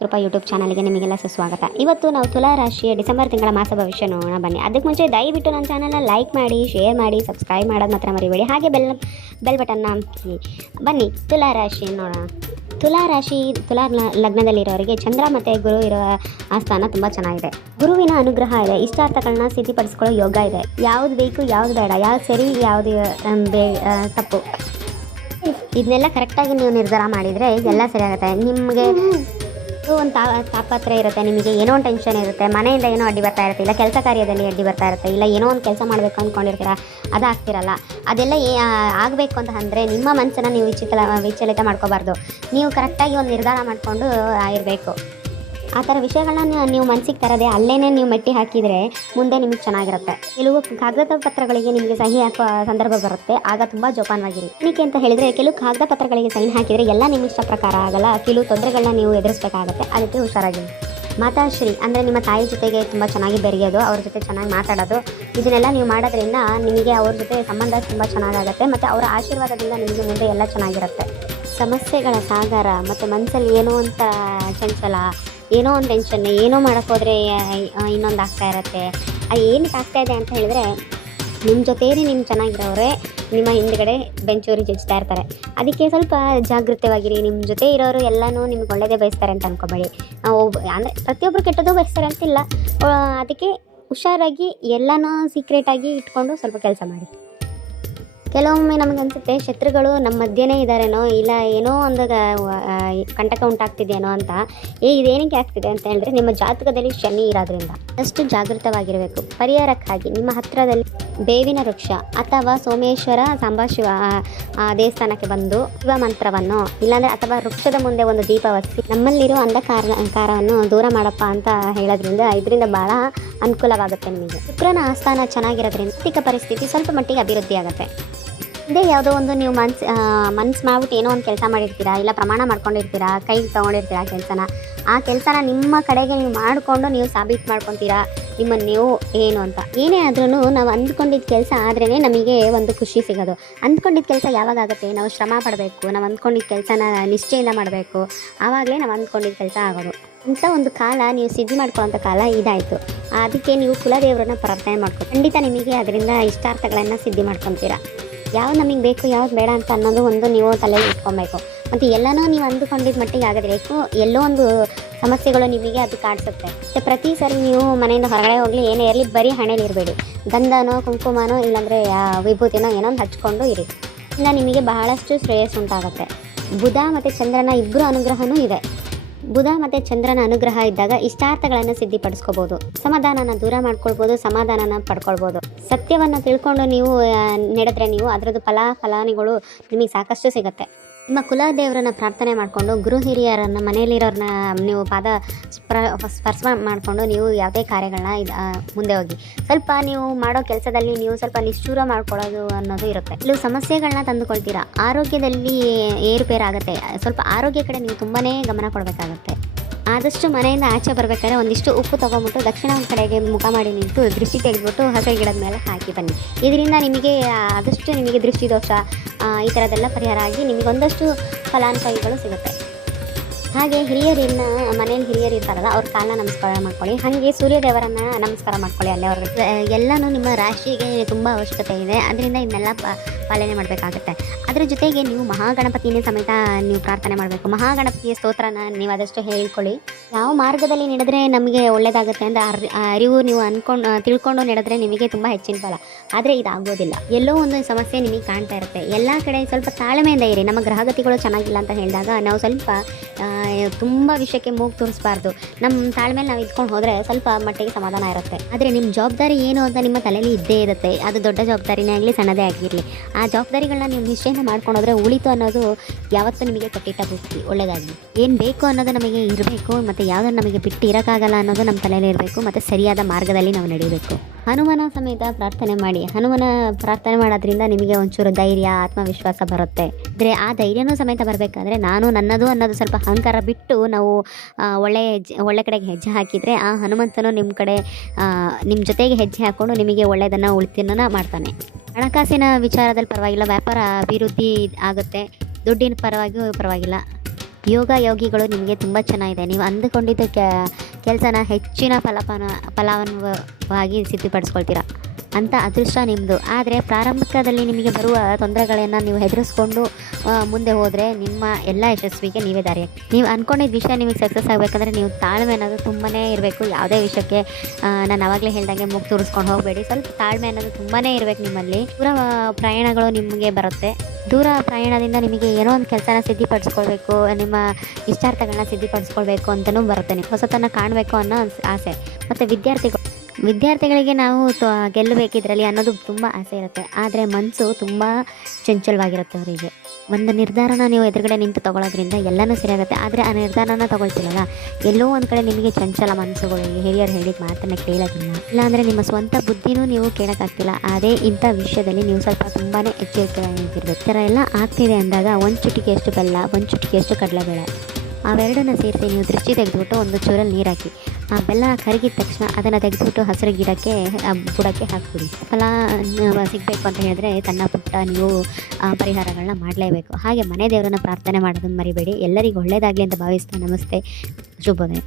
ಕೃಪಾ YouTube ಚಾನಲ್ಗೆ ನಿಮಗೆಲ್ಲ ಸುಸ್ವಾಗತ. ಇವತ್ತು ನಾವು ತುಲಾ ರಾಶಿಯ ಡಿಸೆಂಬರ್ ತಿಂಗಳ ಮಾಸ ಭವಿಷ್ಯ ನೋಡೋಣ ಬನ್ನಿ. ಅದಕ್ಕೆ ಮುಂಚೆ ದಯವಿಟ್ಟು ನನ್ನ ಚಾನಲ್ನ ಲೈಕ್ ಮಾಡಿ, ಶೇರ್ ಮಾಡಿ, ಸಬ್ಸ್ಕ್ರೈಬ್ ಮಾಡೋದು ಮಾತ್ರ ಮರಿಬೇಡಿ. ಹಾಗೆ ಬೆಲ್ ಬಟನ್ನ ಹಾಕಿ. ಬನ್ನಿ ತುಲಾ ರಾಶಿ ನೋಡೋಣ. ತುಲಾ ರಾಶಿ ಲಗ್ನದಲ್ಲಿರೋರಿಗೆ ಚಂದ್ರ ಮತ್ತು ಗುರು ಇರೋ ಆ ಸ್ಥಾನ ತುಂಬ ಚೆನ್ನಾಗಿದೆ. ಗುರುವಿನ ಅನುಗ್ರಹ ಇದೆ. ಇಷ್ಟಾರ್ಥಗಳನ್ನ ಸಿದ್ಧಿಪಡಿಸ್ಕೊಳ್ಳೋ ಯೋಗ ಇದೆ. ಯಾವುದು ಬೇಕು, ಯಾವುದು ಬೇಡ, ಯಾವ್ದು ಸರಿ, ಯಾವುದು ತಪ್ಪು, ಇದನ್ನೆಲ್ಲ ಕರೆಕ್ಟಾಗಿ ನೀವು ನಿರ್ಧಾರ ಮಾಡಿದರೆ ಎಲ್ಲ ಸರಿ ಆಗುತ್ತೆ. ನಿಮಗೆ ಒಂದು ತಾಪತ್ರೆ ಇರುತ್ತೆ, ನಿಮಗೆ ಏನೋ ಒಂದು ಟೆನ್ಷನ್ ಇರುತ್ತೆ, ಮನೆಯಿಂದ ಏನೋ ಅಡ್ಡಿ ಬರ್ತಾ ಇರುತ್ತೆ, ಇಲ್ಲ ಕೆಲಸ ಕಾರ್ಯದಲ್ಲಿ ಅಡ್ಡಿ ಬರ್ತಾ ಇರುತ್ತೆ, ಇಲ್ಲ ಏನೋ ಒಂದು ಕೆಲಸ ಮಾಡಬೇಕು ಅಂದ್ಕೊಂಡಿರ್ತೀರ, ಅದಾಗ್ತಿರಲ್ಲ. ಅದೆಲ್ಲ ಆಗಬೇಕು ಅಂತ ಅಂದರೆ ನಿಮ್ಮ ಮನಸ್ಸನ್ನು ನೀವು ವಿಚಲಿತ ಮಾಡ್ಕೋಬಾರ್ದು. ನೀವು ಕರೆಕ್ಟಾಗಿ ಒಂದು ನಿರ್ಧಾರ ಮಾಡಿಕೊಂಡು ಇರಬೇಕು. ಆ ಥರ ವಿಷಯಗಳನ್ನ ನೀವು ಮನಸ್ಸಿಗೆ ತರದೆ ಅಲ್ಲೇ ನೀವು ಮೆಟ್ಟಿ ಹಾಕಿದರೆ ಮುಂದೆ ನಿಮಗೆ ಚೆನ್ನಾಗಿರುತ್ತೆ. ಕೆಲವು ಕಾಗದ ಪತ್ರಗಳಿಗೆ ನಿಮಗೆ ಸಹಿ ಹಾಕುವ ಸಂದರ್ಭ ಬರುತ್ತೆ, ಆಗ ತುಂಬ ಜೋಪಾನವಾಗಿರಿ. ಏನಕ್ಕೆ ಅಂತ ಹೇಳಿದರೆ ಕೆಲವು ಕಾಗದ ಪತ್ರಗಳಿಗೆ ಸೈನ್ ಹಾಕಿದರೆ ಎಲ್ಲ ನಿಮ್ಮ ಇಷ್ಟ ಪ್ರಕಾರ ಆಗಲ್ಲ. ಕೆಲವು ತೊಂದರೆಗಳನ್ನ ನೀವು ಎದುರಿಸಬೇಕಾಗುತ್ತೆ, ಅದಕ್ಕೆ ಹುಷಾರಾಗಿ. ಮಾತಾಶ್ರೀ ಅಂದರೆ ನಿಮ್ಮ ತಾಯಿ ಜೊತೆಗೆ ತುಂಬ ಚೆನ್ನಾಗಿ ಬೆರೆಯೋದು, ಅವ್ರ ಜೊತೆ ಚೆನ್ನಾಗಿ ಮಾತಾಡೋದು, ಇದನ್ನೆಲ್ಲ ನೀವು ಮಾಡೋದ್ರಿಂದ ನಿಮಗೆ ಅವ್ರ ಜೊತೆ ಸಂಬಂಧ ತುಂಬ ಚೆನ್ನಾಗಾಗುತ್ತೆ ಮತ್ತು ಅವರ ಆಶೀರ್ವಾದದಿಂದ ನಿಮಗೆ ಮುಂದೆ ಎಲ್ಲ ಚೆನ್ನಾಗಿರುತ್ತೆ. ಸಮಸ್ಯೆಗಳ ಸಾಗರ ಮತ್ತು ಮನಸ್ಸಲ್ಲಿ ಏನೋ ಅಂತ ಚಂಚಲ, ಏನೋ ಒಂದು ಟೆನ್ಷನ್, ಏನೋ ಮಾಡೋಕ್ಕೋದ್ರೆ ಇನ್ನೊಂದು ಆಗ್ತಾ ಇರುತ್ತೆ. ಅದು ಏನಕ್ಕೆ ಆಗ್ತಾಯಿದೆ ಅಂತ ಹೇಳಿದರೆ ನಿಮ್ಮ ಜೊತೆಯೇ ನಿಮ್ಮ ಚೆನ್ನಾಗಿರೋರೆ ನಿಮ್ಮ ಹಿಂದ್ಗಡೆ ಬೆಂಚೂರಿ ಜಜ್ತಾ ಇರ್ತಾರೆ. ಅದಕ್ಕೆ ಸ್ವಲ್ಪ ಜಾಗೃತವಾಗಿರಿ. ನಿಮ್ಮ ಜೊತೆ ಇರೋರು ಎಲ್ಲನೂ ನಿಮ್ಗೆ ಒಳ್ಳೆಯದೇ ಬಯಸ್ತಾರೆ ಅಂತ ಅಂದ್ಕೊಬೇಡಿ. ಅಂದರೆ ಪ್ರತಿಯೊಬ್ಬರು ಕೆಟ್ಟದ್ದು ಬಯಸ್ತಾರೆ ಅಂತಿಲ್ಲ. ಅದಕ್ಕೆ ಹುಷಾರಾಗಿ ಎಲ್ಲನೂ ಸೀಕ್ರೆಟಾಗಿ ಇಟ್ಕೊಂಡು ಸ್ವಲ್ಪ ಕೆಲಸ ಮಾಡಿ. ಕೆಲವೊಮ್ಮೆ ನಮಗೆ ಅನಿಸುತ್ತೆ ಶತ್ರುಗಳು ನಮ್ಮ ಮಧ್ಯೆನೇ ಇದ್ದಾರೇನೋ, ಇಲ್ಲ ಏನೋ ಒಂದು ಕಂಟಕ ಉಂಟಾಗ್ತಿದೆಯೇನೋ ಅಂತ. ಇದೇನಕ್ಕೆ ಆಗ್ತಿದೆ ಅಂತ ಹೇಳಿದ್ರೆ ನಿಮ್ಮ ಜಾತಕದಲ್ಲಿ ಶನಿ ಇರೋದ್ರಿಂದ ಅಷ್ಟು ಜಾಗೃತವಾಗಿರಬೇಕು. ಪರಿಹಾರಕ್ಕಾಗಿ ನಿಮ್ಮ ಹತ್ತಿರದಲ್ಲಿ ಬೇವಿನ ವೃಕ್ಷ ಅಥವಾ ಸೋಮೇಶ್ವರ ಸಾಂಬಶಿವ ದೇವಸ್ಥಾನಕ್ಕೆ ಬಂದು ಶಿವ ಮಂತ್ರವನ್ನು, ಇಲ್ಲಾಂದರೆ ಅಥವಾ ವೃಕ್ಷದ ಮುಂದೆ ಒಂದು ದೀಪ ಹಚ್ಚಿ ನಮ್ಮಲ್ಲಿರೋ ಅಂಧಕಾರವನ್ನು ದೂರ ಮಾಡಪ್ಪ ಅಂತ ಹೇಳೋದ್ರಿಂದ ಇದರಿಂದ ಭಾಳ ಅನುಕೂಲವಾಗುತ್ತೆ ನಿಮಗೆ. ಶುಕ್ರನ ಆಸ್ಥಾನ ಚೆನ್ನಾಗಿರೋದ್ರಿಂದ ಆರ್ಥಿಕ ಪರಿಸ್ಥಿತಿ ಸ್ವಲ್ಪ ಮಟ್ಟಿಗೆ ಅಭಿವೃದ್ಧಿ ಆಗುತ್ತೆ. ಇದೇ ಯಾವುದೋ ಒಂದು ನೀವು ಮನ್ಸು ಮಾಡ್ಬಿಟ್ಟು ಏನೋ ಒಂದು ಕೆಲಸ ಮಾಡಿರ್ತೀರಾ, ಇಲ್ಲ ಪ್ರಮಾಣ ಮಾಡ್ಕೊಂಡಿರ್ತೀರಾ, ಕೈಗೆ ತೊಗೊಂಡಿರ್ತೀರಾ ಆ ಕೆಲಸನ ನಿಮ್ಮ ಕಡೆಗೆ ನೀವು ಮಾಡಿಕೊಂಡು ನೀವು ಸಾಬೀತು ಮಾಡ್ಕೊತೀರಾ ನಿಮ್ಮನ್ನು ನೀವು ಏನು ಅಂತ. ಏನೇ ಆದ್ರೂ ನಾವು ಅಂದ್ಕೊಂಡಿದ್ದ ಕೆಲಸ ಆದ್ರೇ ನಮಗೆ ಒಂದು ಖುಷಿ ಸಿಗೋದು. ಅಂದ್ಕೊಂಡಿದ್ದ ಕೆಲಸ ಯಾವಾಗುತ್ತೆ, ನಾವು ಶ್ರಮ ಪಡಬೇಕು, ನಾವು ಅಂದ್ಕೊಂಡಿದ್ದ ಕೆಲಸನ ನಿಶ್ಚಯಿಂದ ಮಾಡಬೇಕು, ಆವಾಗಲೇ ನಾವು ಅಂದ್ಕೊಂಡಿದ್ದ ಕೆಲಸ ಆಗೋದು. ಅಂಥ ಒಂದು ಕಾಲ ನೀವು ಸಿದ್ಧಿ ಮಾಡ್ಕೊಳ್ಳೋಂಥ ಕಾಲ ಇದಾಯಿತು. ಅದಕ್ಕೆ ನೀವು ಕುಲದೇವರನ್ನ ಪ್ರಾರ್ಥನೆ ಮಾಡ್ಕೊ, ಖಂಡಿತ ನಿಮಗೆ ಅದರಿಂದ ಇಷ್ಟಾರ್ಥಗಳನ್ನು ಸಿದ್ಧಿ ಮಾಡ್ಕೊತೀರಾ. ಯಾವ್ದು ನಮಗೆ ಬೇಕು, ಯಾವ್ದು ಬೇಡ ಅಂತ ಅನ್ನೋದು ಒಂದು ನೀವು ತಲೆಯಲ್ಲಿ ಇಟ್ಕೊಬೇಕು. ಮತ್ತು ಎಲ್ಲನೂ ನೀವು ಅಂದುಕೊಂಡಿದ್ದ ಮಟ್ಟಿಗೆ ಆಗೋದ್ರೆ ಎಲ್ಲೋ ಒಂದು ಸಮಸ್ಯೆಗಳು ನಿಮಗೆ ಅದು ಕಾಡಿಸುತ್ತೆ. ಮತ್ತು ಪ್ರತಿ ಸರಿ ನೀವು ಮನೆಯಿಂದ ಹೊರಗಡೆ ಹೋಗಲಿ ಏನೇ ಇರಲಿ ಬರೀ ಹಣೆಯಲ್ಲಿ ಇರಬೇಡಿ. ಗಂಧನೋ ಕುಂಕುಮನೋ ಇಲ್ಲಾಂದರೆ ವಿಭೂತಿನೋ ಏನೋ ಒಂದು ಹಚ್ಕೊಂಡು ಇರಿ. ಇಲ್ಲ ನಿಮಗೆ ಬಹಳಷ್ಟು ಶ್ರೇಯಸ್ಸು ಉಂಟಾಗುತ್ತೆ. ಬುಧ ಮತ್ತು ಚಂದ್ರನ ಇಬ್ಬರು ಅನುಗ್ರಹವೂ ಇದೆ. ಬುಧ ಮತ್ತು ಚಂದ್ರನ ಅನುಗ್ರಹ ಇದ್ದಾಗ ಇಷ್ಟಾರ್ಥಗಳನ್ನು ಸಿದ್ಧಿಪಡಿಸ್ಕೋಬೋದು, ಸಮಾಧಾನನ ದೂರ ಮಾಡ್ಕೊಳ್ಬೋದು, ಸಮಾಧಾನನ ಪಡ್ಕೊಳ್ಬೋದು. ಸತ್ಯವನ್ನು ತಿಳ್ಕೊಂಡು ನೀವು ನಡೆದ್ರೆ ನೀವು ಅದರದ್ದು ಫಲಾನಿಗಳು ನಿಮಗೆ ಸಾಕಷ್ಟು ಸಿಗುತ್ತೆ. ನಿಮ್ಮ ಕುಲದೇವರನ್ನ ಪ್ರಾರ್ಥನೆ ಮಾಡಿಕೊಂಡು ಗುರು ಹಿರಿಯರನ್ನು ಮನೆಯಲ್ಲಿರೋರನ್ನ ನೀವು ಸ್ಪರ್ಶ ಮಾಡಿಕೊಂಡು ನೀವು ಯಾವುದೇ ಕಾರ್ಯಗಳನ್ನ ಮುಂದೆ ಹೋಗಿ. ಸ್ವಲ್ಪ ನೀವು ಮಾಡೋ ಕೆಲಸದಲ್ಲಿ ನೀವು ಸ್ವಲ್ಪ ನಿಷ್ಠೂರ ಮಾಡ್ಕೊಳ್ಳೋದು ಅನ್ನೋದು ಇರುತ್ತೆ. ನೀವು ಸಮಸ್ಯೆಗಳನ್ನ ತಂದುಕೊಳ್ತೀರಾ. ಆರೋಗ್ಯದಲ್ಲಿ ಏರುಪೇರಾಗುತ್ತೆ. ಸ್ವಲ್ಪ ಆರೋಗ್ಯ ಕಡೆ ನೀವು ತುಂಬಾ ಗಮನ ಕೊಡಬೇಕಾಗುತ್ತೆ. ಆದಷ್ಟು ಮನೆಯಿಂದ ಆಚೆ ಬರಬೇಕಾದ್ರೆ ಒಂದಿಷ್ಟು ಉಪ್ಪು ತೊಗೊಂಬಿಟ್ಟು ದಕ್ಷಿಣ ಕಡೆಗೆ ಮುಖ ಮಾಡಿ ನಿಂತು ದೃಷ್ಟಿ ತೆಗೆದುಬಿಟ್ಟು ಹಸೆ ಗಿಡದ ಮೇಲೆ ಹಾಕಿ ಬನ್ನಿ. ಇದರಿಂದ ನಿಮಗೆ ಆದಷ್ಟು ನಿಮಗೆ ದೃಷ್ಟಿದೋಷ ಈ ಥರದ್ದೆಲ್ಲ ಪರಿಹಾರ ಆಗಿ ನಿಮಗೆ ಒಂದಷ್ಟು ಫಲಾನುಭವಿಗಳು ಸಿಗುತ್ತೆ. ಹಾಗೆ ಹಿರಿಯರನ್ನ ಮನೇಲಿ ಹಿರಿಯರು ಇರ್ತಾರಲ್ಲ ಅವ್ರ ಕಾಲನ್ನ ನಮಸ್ಕಾರ ಮಾಡ್ಕೊಳ್ಳಿ. ಹಾಗೆ ಸೂರ್ಯದೇವರನ್ನ ನಮಸ್ಕಾರ ಮಾಡ್ಕೊಳ್ಳಿ. ಅಲ್ಲೇ ಅವ್ರಿಗೆ ಎಲ್ಲನೂ ನಿಮ್ಮ ರಾಶಿಗೆ ತುಂಬ ಅವಶ್ಯಕತೆ ಇದೆ. ಅದರಿಂದ ಇದನ್ನೆಲ್ಲ ಪಾಲನೆ ಮಾಡಬೇಕಾಗುತ್ತೆ. ಅದರ ಜೊತೆಗೆ ನೀವು ಮಹಾಗಣಪತಿಯೇ ಸಮೇತ ನೀವು ಪ್ರಾರ್ಥನೆ ಮಾಡಬೇಕು. ಮಹಾಗಣಪತಿಯ ಸ್ತೋತ್ರನ ನೀವು ಆದಷ್ಟು ಹೇಳ್ಕೊಳ್ಳಿ. ಯಾವ ಮಾರ್ಗದಲ್ಲಿ ನಡೆದ್ರೆ ನಮಗೆ ಒಳ್ಳೆಯದಾಗುತ್ತೆ ಅಂತ ಅರಿವು ನೀವು ತಿಳ್ಕೊಂಡು ನಡೆದ್ರೆ ನಿಮಗೆ ತುಂಬ ಹೆಚ್ಚಿನ ಫಲ. ಆದರೆ ಇದಾಗೋದಿಲ್ಲ. ಎಲ್ಲೋ ಒಂದು ಸಮಸ್ಯೆ ನಿಮಗೆ ಕಾಣ್ತಾ ಇರುತ್ತೆ. ಎಲ್ಲ ಕಡೆ ಸ್ವಲ್ಪ ತಾಳ್ಮೆಯಿಂದ ಇರಿ. ನಮ್ಮ ಗ್ರಹಗತಿಗಳು ಚೆನ್ನಾಗಿಲ್ಲ ಅಂತ ಹೇಳಿದಾಗ ನಾವು ಸ್ವಲ್ಪ ತುಂಬ ವಿಷಯಕ್ಕೆ ಮೂಗು ತೋರಿಸ್ಬಾರ್ದು. ನಮ್ಮ ತಾಳ್ಮೇಲೆ ನಾವು ಇದ್ಕೊಂಡು ಹೋದರೆ ಸ್ವಲ್ಪ ಮಟ್ಟಿಗೆ ಸಮಾಧಾನ ಇರುತ್ತೆ. ಆದರೆ ನಿಮ್ಮ ಜವಾಬ್ದಾರಿ ಏನು ಅಂತ ನಿಮ್ಮ ತಲೆಯಲ್ಲಿ ಇದ್ದೇ ಇರುತ್ತೆ. ಅದು ದೊಡ್ಡ ಜವಾಬ್ದಾರಿನೇ ಆಗಲಿ ಸಣ್ಣದೇ ಆಗಿರಲಿ, ಆ ಜವಾಬ್ದಾರಿಗಳನ್ನ ನೀವು ನಿಶ್ಚಯಿಂದ ಮಾಡ್ಕೊಂಡೋದ್ರೆ ಉಳಿತು ಅನ್ನೋದು ಯಾವತ್ತೂ ನಿಮಗೆ ಕಟ್ಟಿಟ್ಟ ಬುತ್ತಿ ಒಳ್ಳೆಯದಾಗಿ. ಏನು ಬೇಕು ಅನ್ನೋದು ನಮಗೆ ಇರಬೇಕು, ಮತ್ತು ಯಾವುದನ್ನು ನಮಗೆ ಬಿಟ್ಟು ಇರೋಕ್ಕಾಗಲ್ಲ ಅನ್ನೋದು ನಮ್ಮ ತಲೆಯಲ್ಲಿ ಇರಬೇಕು. ಮತ್ತು ಸರಿಯಾದ ಮಾರ್ಗದಲ್ಲಿ ನಾವು ನಡೀಬೇಕು. ಹನುಮನ ಸಮೇತ ಪ್ರಾರ್ಥನೆ ಮಾಡಿ. ಹನುಮನ ಪ್ರಾರ್ಥನೆ ಮಾಡೋದ್ರಿಂದ ನಿಮಗೆ ಒಂಚೂರು ಧೈರ್ಯ, ಆತ್ಮವಿಶ್ವಾಸ ಬರುತ್ತೆ. ಆದರೆ ಆ ಧೈರ್ಯನೂ ಸಮೇತ ಬರಬೇಕಾದ್ರೆ ನಾನು ನನ್ನದು ಅನ್ನೋದು ಸ್ವಲ್ಪ ಅಹಂಕಾರ ಬಿಟ್ಟು ನಾವು ಒಳ್ಳೆ ಕಡೆಗೆ ಹೆಜ್ಜೆ ಹಾಕಿದರೆ ಆ ಹನುಮಂತನು ನಿಮ್ಮ ಕಡೆ ನಿಮ್ಮ ಜೊತೆಗೆ ಹೆಜ್ಜೆ ಹಾಕ್ಕೊಂಡು ನಿಮಗೆ ಒಳ್ಳೆಯದನ್ನು ಉಳಿತಿನ ಮಾಡ್ತಾನೆ. ಹಣಕಾಸಿನ ವಿಚಾರದಲ್ಲಿ ಪರವಾಗಿಲ್ಲ, ವ್ಯಾಪಾರ ಅಭಿವೃದ್ಧಿ ಆಗುತ್ತೆ. ದುಡ್ಡಿನ ಪರವಾಗಿಯೂ ಪರವಾಗಿಲ್ಲ. ಯೋಗಿಗಳು ನಿಮಗೆ ತುಂಬ ಚೆನ್ನಾಗಿದೆ. ನೀವು ಅಂದುಕೊಂಡಿದ್ದ ಕೆಲಸನ ಹೆಚ್ಚಿನ ಫಲಾನುಭವಾಗಿ ಸಿದ್ಧಪಡಿಸ್ಕೊಳ್ತೀರಾ ಅಂತ ಅದೃಷ್ಟ ನಿಮ್ಮದು. ಆದರೆ ಪ್ರಾರಂಭಿಕದಲ್ಲಿ ನಿಮಗೆ ಬರುವ ತೊಂದರೆಗಳನ್ನು ನೀವು ಹೆದರಿಸ್ಕೊಂಡು ಮುಂದೆ ಹೋದರೆ ನಿಮ್ಮ ಎಲ್ಲ ಯಶಸ್ವಿಗೆ ನೀವೇ ದಾರಿ. ನೀವು ಅಂದ್ಕೊಂಡಿದ್ದ ವಿಷಯ ನಿಮಗೆ ಸಕ್ಸಸ್ ಆಗಬೇಕಂದ್ರೆ ನೀವು ತಾಳ್ಮೆ ಅನ್ನೋದು ತುಂಬಾ ಇರಬೇಕು. ಯಾವುದೇ ವಿಷಯಕ್ಕೆ ನಾನು ಆವಾಗಲೇ ಹೇಳ್ದಂಗೆ ಮುಖ ತೋರಿಸ್ಕೊಂಡು ಹೋಗಬೇಡಿ. ಸ್ವಲ್ಪ ತಾಳ್ಮೆ ಅನ್ನೋದು ತುಂಬಾ ಇರಬೇಕು ನಿಮ್ಮಲ್ಲಿ. ದೂರ ಪ್ರಯಾಣಗಳು ನಿಮಗೆ ಬರುತ್ತೆ. ದೂರ ಪ್ರಯಾಣದಿಂದ ನಿಮಗೆ ಏನೋ ಒಂದು ಕೆಲಸನ ಸಿದ್ಧಪಡಿಸ್ಕೊಳ್ಬೇಕು, ನಿಮ್ಮ ಇಷ್ಟಾರ್ಥಗಳನ್ನ ಸಿದ್ಧಪಡಿಸ್ಕೊಳ್ಬೇಕು ಅಂತಲೂ ಬರುತ್ತೆ. ನೀವು ಹೊಸತನ್ನು ಕಾಣಬೇಕು ಅನ್ನೋ ಆಸೆ. ಮತ್ತು ವಿದ್ಯಾರ್ಥಿಗಳಿಗೆ ನಾವು ಗೆಲ್ಲಬೇಕಿದ್ರಲ್ಲಿ ಅನ್ನೋದು ತುಂಬ ಆಸೆ ಇರುತ್ತೆ. ಆದರೆ ಮನಸ್ಸು ತುಂಬ ಚಂಚಲವಾಗಿರುತ್ತೆ ಅವರಿಗೆ. ಒಂದು ನಿರ್ಧಾರನ ನೀವು ಎದುರುಗಡೆ ನಿಂತು ತೊಗೊಳೋದ್ರಿಂದ ಎಲ್ಲನೂ ಸರಿಯಾಗುತ್ತೆ. ಆದರೆ ಆ ನಿರ್ಧಾರನ ತೊಗೊಳ್ತಿಲ್ಲಲ್ಲ, ಎಲ್ಲೋ ಒಂದು ಕಡೆ ನಿಮಗೆ ಚಂಚಲ ಮನಸ್ಸುಗಳು, ಹಿರಿಯರು ಹೇಳಿದ ಮಾತನ್ನು ಕೇಳೋದಿಲ್ಲ. ಇಲ್ಲಾಂದರೆ ನಿಮ್ಮ ಸ್ವಂತ ಬುದ್ಧಿನೂ ನೀವು ಕೇಳೋಕ್ಕಾಗ್ತಿಲ್ಲ. ಅದೇ ಇಂಥ ವಿಷಯದಲ್ಲಿ ನೀವು ಸ್ವಲ್ಪ ತುಂಬಾ ಎಚ್ಚರಿಕೆಯಾಗಿರಬೇಕು. ಈ ಥರ ಎಲ್ಲ ಆಗ್ತಿದೆ ಅಂದಾಗ ಒಂದು ಚುಟಿಕೆಯಷ್ಟು ಬೆಲ್ಲ, ಒಂದು ಚುಟಿಕೆಯಷ್ಟು ಕಡಲೆಬೇಳೆ, ಅವೆರಡನ್ನು ಸೇರಿಸಿ ನೀವು ದೃಷ್ಟಿ ತೆಗೆದುಬಿಟ್ಟು ಒಂದು ಚೂರಲ್ಲಿ ನೀರು ಹಾಕಿ. ಆ ಬೆಲ್ಲ ಕರಗಿದ ತಕ್ಷಣ ಅದನ್ನು ತೆಗೆದುಬಿಟ್ಟು ಹಸಿರು ಬುಡಕ್ಕೆ ಹಾಕಿಬಿಡಿ. ಫಲ ಸಿಗಬೇಕು ಅಂತ ಹೇಳಿದ್ರೆ ಸಣ್ಣ ಪುಟ್ಟ ನೀವು ಪರಿಹಾರಗಳನ್ನ ಮಾಡಲೇಬೇಕು. ಹಾಗೆ ಮನೆ ದೇವರನ್ನ ಪ್ರಾರ್ಥನೆ ಮಾಡೋದನ್ನು ಮರಿಬೇಡಿ. ಎಲ್ಲರಿಗೂ ಒಳ್ಳೆಯದಾಗಲಿ ಅಂತ ಭಾವಿಸ್ತಾ ನಮಸ್ತೆ, ಶುಭೋದಯ.